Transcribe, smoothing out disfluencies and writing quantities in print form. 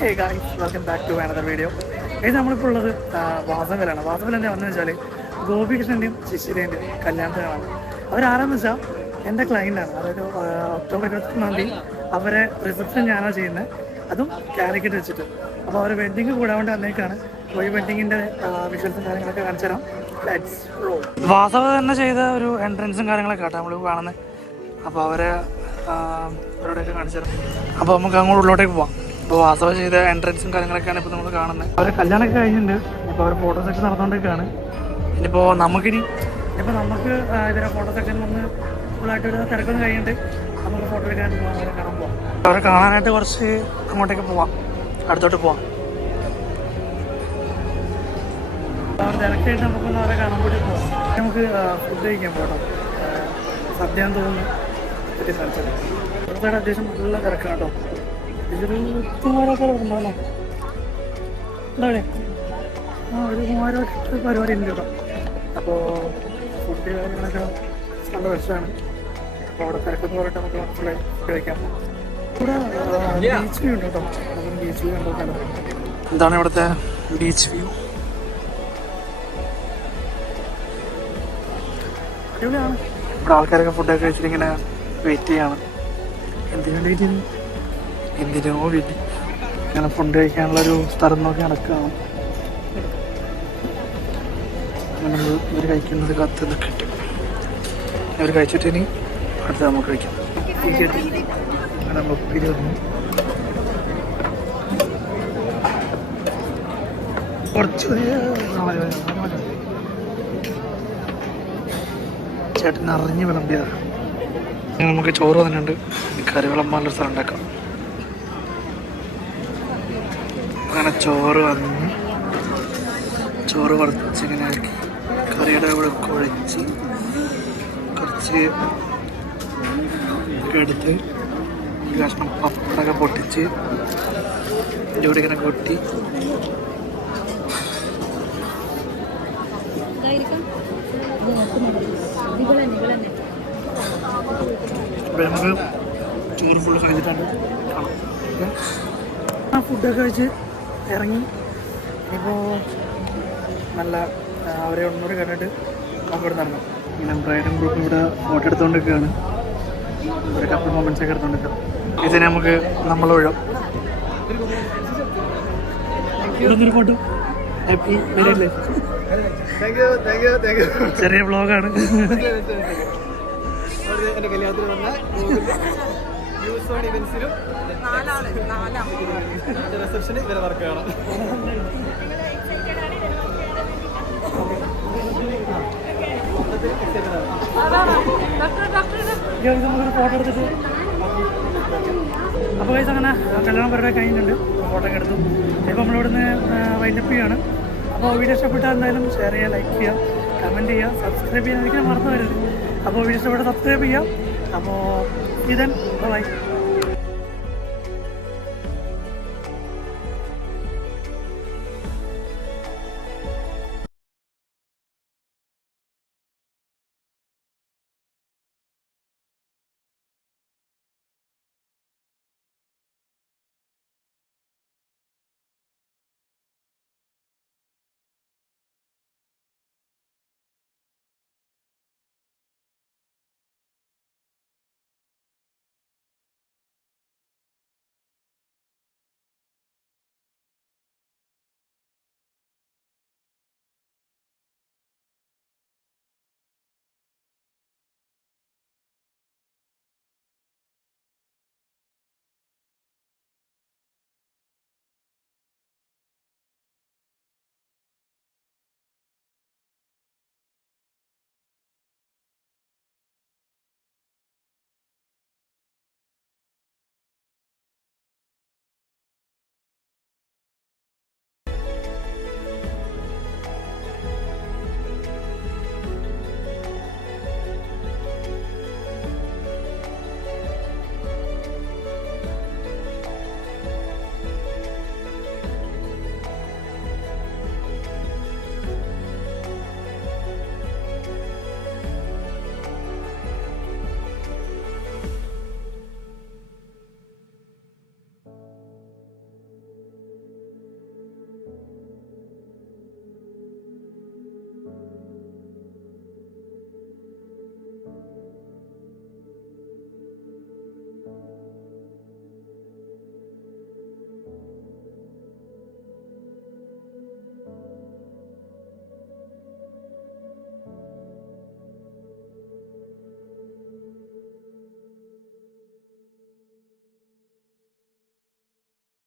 Hey guys, welcome back to another video. ഇത് നമ്മളിപ്പോൾ ഉള്ളത് വാസവലാണ്. വാസവൽ എന്താ വന്നതെന്ന് വെച്ചാൽ ഗോപികൃഷ്ണൻ്റെയും ശിശിരേൻ്റെയും കല്യാണത്തിനാണ്. അവരാരെന്ന് വെച്ചാൽ എൻ്റെ ക്ലൈൻ്റാണ്. അതായത് ഒക്ടോബർ 21 അവരെ റിസപ്ഷൻ ഞാനാണ് ചെയ്യുന്നത്, അതും കാലിക്കറ്റ് വെച്ചിട്ട്. അപ്പോൾ അവർ വെഡ്ഡിങ് കൂടാൻ വേണ്ടി വന്നേക്കാണ്. അപ്പോൾ ഈ വെഡ്ഡിങ്ങിൻ്റെ വിഷ്വൽസും കാര്യങ്ങളൊക്കെ കാണിച്ചു തരാം. വാസവ തന്നെ ചെയ്ത ഒരു എൻട്രൻസും കാര്യങ്ങളൊക്കെ കേട്ടോ നമ്മൾ കാണുന്നത്. അപ്പോൾ അവരോടൊക്കെ കാണിച്ചു തരാം. അപ്പോൾ നമുക്ക് അങ്ങോട്ട് ഉള്ളോട്ടേക്ക് പോവാം. അപ്പോൾ വാസവ ചെയ്ത എൻട്രൻസും കാര്യങ്ങളൊക്കെയാണ് ഇപ്പോൾ നമ്മൾ കാണുന്നത്. അവരെ കല്യാണമൊക്കെ കഴിഞ്ഞിട്ടുണ്ട്. ഇപ്പോൾ അവർ ഫോട്ടോ സെക്ഷൻ നടന്നുകൊണ്ടൊക്കെയാണ്. ഇനിയിപ്പോൾ നമുക്ക് ഇതിനെ ഫോട്ടോ സെക്ഷൻ വന്ന് ഫുള്ളായിട്ട് ഒരു തിരക്കൊന്നും കഴിഞ്ഞിട്ട് നമുക്ക് ഫോട്ടോ എടുക്കാൻ അവരെ കാണാൻ പോവാം. അവരെ കാണാനായിട്ട് കുറച്ച് അങ്ങോട്ടേക്ക് പോവാം, അടുത്തോട്ട് പോവാം. അവർ തിരക്കായിട്ട് നമുക്കൊന്ന് അവരെ കാണാൻ വേണ്ടി പോവാം. നമുക്ക് ഫുഡ് കഴിക്കാൻ പോകണം. സദ്യയാന്ന് തോന്നുന്നു പറ്റി കാണിച്ചത്. ഇവിടുത്തെ അത്യാവശ്യം നല്ല തിരക്കാണ് കേട്ടോ. ഇതൊരു 3000 ഉണ്ടല്ലോ. എന്താ ഒരു 3000 പരിപാടി ഉണ്ട് കേട്ടോ. അപ്പോൾ ഫുഡ് കാര്യങ്ങളൊക്കെ നല്ല രസമാണ്. അപ്പോൾ അവിടെ തിരക്കെന്ന് പറഞ്ഞിട്ട് നമുക്ക് മനസ്സിലായി ഫുഡ് കഴിക്കാം. ഇവിടെ ബീച്ച് വ്യൂ ഉണ്ട് കേട്ടോ. നമുക്ക് ബീച്ച് വ്യൂ കണ്ടോ. എന്താണ് ഇവിടുത്തെ ബീച്ച് വ്യൂ? അടിപൊളിയാണ്. ഇവിടെ ആൾക്കാരൊക്കെ ഫുഡൊക്കെ കഴിച്ചിട്ട് ഇങ്ങനെ വെയിറ്റ് ചെയ്യാണ്. എന്തിനു വെയിറ്റ് ചെയ്യുന്നു? എന്തിനോ വേണ്ടി ഇങ്ങനെ ഫുഡ് കഴിക്കാനുള്ളൊരു സ്ഥലം നോക്കി നടക്കുകയാണ്. നമ്മൾ ഇവർ കഴിക്കുന്നത് കത്ത് നിൽക്കിട്ട് ഇവർ കഴിച്ചിട്ട് ഇനി അടുത്ത് നമുക്ക് കഴിക്കാം. നമ്മൾ ഉപ്പിരി വന്നു. കുറച്ച് ചേട്ടൻ അറിഞ്ഞ് വിളമ്പിയതാണ്. നമുക്ക് ചോറ് വന്നിട്ടുണ്ട്. കറി വിളമ്പാനുള്ള സ്ഥലം ഉണ്ടാക്കാം. അങ്ങനെ ചോറ് വന്ന് ചോറ് കുറച്ചിങ്ങനെ ആക്കി കറിയുടെ കൂടെ കുഴച്ച് കുറച്ച് എടുത്ത് കഷ്ണം പപ്പടമൊക്കെ പൊട്ടിച്ച് ഇതിലൂടെ ഇങ്ങനെ കൊട്ടി ഇവിടെ നമുക്ക് ചോറ് ഫുള്ള് കഴിച്ചിട്ടാണ് കാണാം. ഫുഡൊക്കെ കഴിച്ച് ഇറങ്ങി. ഇനിയിപ്പോൾ നല്ല അവരെ ഒന്നുകൂടി കണ്ടിട്ട് നമുക്കിവിടെ നടന്നു. ഇങ്ങനെ ബ്രൈഡും ഗ്രൂപ്പും ഇവിടെ ഫോട്ടോ എടുത്തുകൊണ്ടൊക്കെയാണ്. ഒരു കപ്പിൾ മൊമെൻറ്റ്സ് ഒക്കെ എടുത്തുകൊണ്ടിരിക്കാം. ഇതിന് നമുക്ക് നമ്മളൊഴിയാം. ഇവിടുന്നൊരു ഫോട്ടോ. Happy married life. ചെറിയ വ്ളോഗാണ്. എൻ്റെ കല്യാണത്തിന് വന്ന ഇവൻസിലും റിസപ്ഷന് ഇവരെ വർക്ക് കാണാം. നമുക്കൊരു ഫോട്ടോ എടുത്തിട്ട് അപ്പോൾ കഴിച്ച് അങ്ങനെ കല്യാണം പരിപാടി കഴിഞ്ഞിട്ടുണ്ട്. ഫോട്ടോ ഒക്കെ എടുത്തു. ഇപ്പോൾ നമ്മളിവിടുന്ന് വൈൻഡപ്പ് ചെയ്യാണ്. അപ്പോൾ വീഡിയോ ഇഷ്ടപ്പെട്ടാൽ എന്തായാലും ഷെയർ ചെയ്യുക, ലൈക്ക് ചെയ്യുക, കമൻറ്റ് ചെയ്യുക, സബ്സ്ക്രൈബ് ചെയ്യാൻ എനിക്ക് മറന്നു വരരുത്. അപ്പോൾ വീഡിയോ ഇഷ്ടപ്പെട്ട് സബ്സ്ക്രൈബ് ചെയ്യുക. അപ്പോൾ ഇതൻ ബൈ.